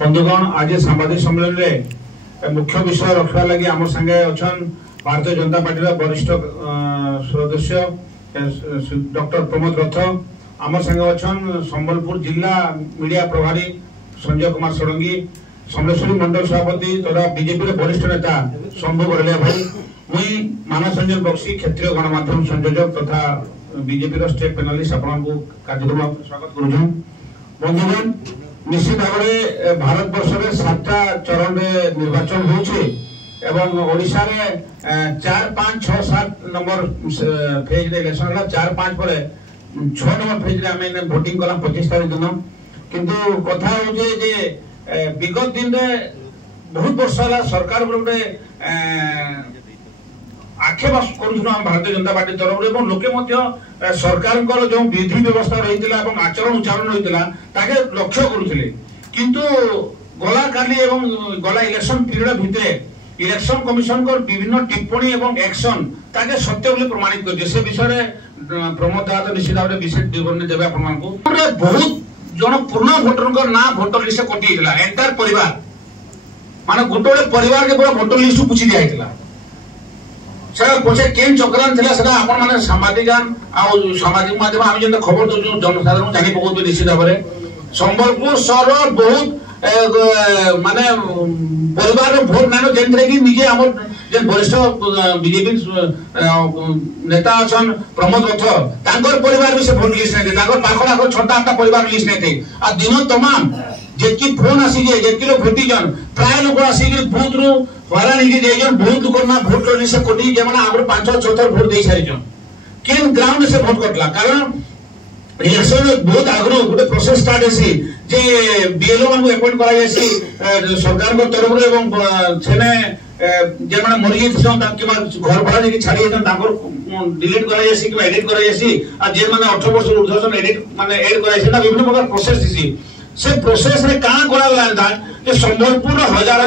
बंधुगण आज सांबादिक सम्मेलन में मुख्य विषय रखा लगी आम संगे अच्छा भारतीय जनता पार्टी वरिष्ठ सदस्य डॉक्टर प्रमोद रथ आम संगे अच्छा संबलपुर जिला मीडिया प्रभारी संजय कुमार षडंगी समलेश्वरी मंडल सभापति तथा बीजेपी वरिष्ठ नेता शंभु बरलिया भाई मुई मानस रंजन बक्सी क्षेत्रीय गणमाध्यम संयोजक तथा बीजेपी स्टेट पैनलिस्ट आपको कार्यक्रम स्वागत करुँ। बंधुगण निश्चित भाव में भारत वर्ष में 7टा चरण में निर्वाचन होगा रे 4, 5, 6, 7 नंबर फेज इलेक्शन 4, 5 पर 6 नंबर फेज आम भोटिंग कला 25 तारीख दिन किंतु कथा हो विगत दिन में बहुत वर्ष है सरकार गोटे आक्षेप कर भारतीय जनता पार्टी तरफ लोके सरकार जो विधि व्यवस्था रही आचरण उच्चारण होता लक्ष्य करुले किंतु गला काली गला इलेक्शन पीरियड भितर इलेक्शन कमिशन को विभिन्न टिप्पणी एवं एक्शन ताके सत्य बोली प्रमाणित कर से विषय प्रमोद दास निश्चित भाव विशेष विवरण देवे आपको बहुत जन पूर्ण भोटर ना भोटर लिस्ट कटि एंटायर परिवार माने गोटे परिवार के पूरा भोटर लिस्ट पूछी दिया पचे केन चक्रांत आपण मैंने सामाजिक सामाजिक माध्यम आम जो खबर दो जनसाधारण जानी पकड़ निश्चित भाव में संबलपुर सहर बहुत माने परिवार भोट नाइन जेनथे कि निजे आम वरिष्ठ बीजेपी नेता अच्छा प्रमोद रथ परिवार भी से भोट लिस्ट नहीं पाखर आखर 6-8टा परिवार लिस्ट नहीं थे आ दिन तमाम जेकी फोन आसी जेकी लोग भेटीजन प्राय लोग आसिक बूथ रु हरान हो बहुत लोग ना भोट लिस्ट कटी जमाना आगे 5-6 थर भोट दे सारी केन ग्राउंड से भोट कटला कारण इलेक्शन बहुत आगु गोटे प्रोसेस स्टार्ट है जे बीएलओ मान अपॉइंट करा सरकार को तरफ सेने जे माने मरि जेछन किबा घर भरा जे छाडी जेछन डिलीट करा जायसी कि एडिट करा जायसी आ जे माने 18 वर्ष ऊर्ध्व एडिट माने ऐड करा जायसी ना विभिन्न प्रकार प्रोसेस दिसी से प्रोसेस रे का करा गला जे संबलपुर हजार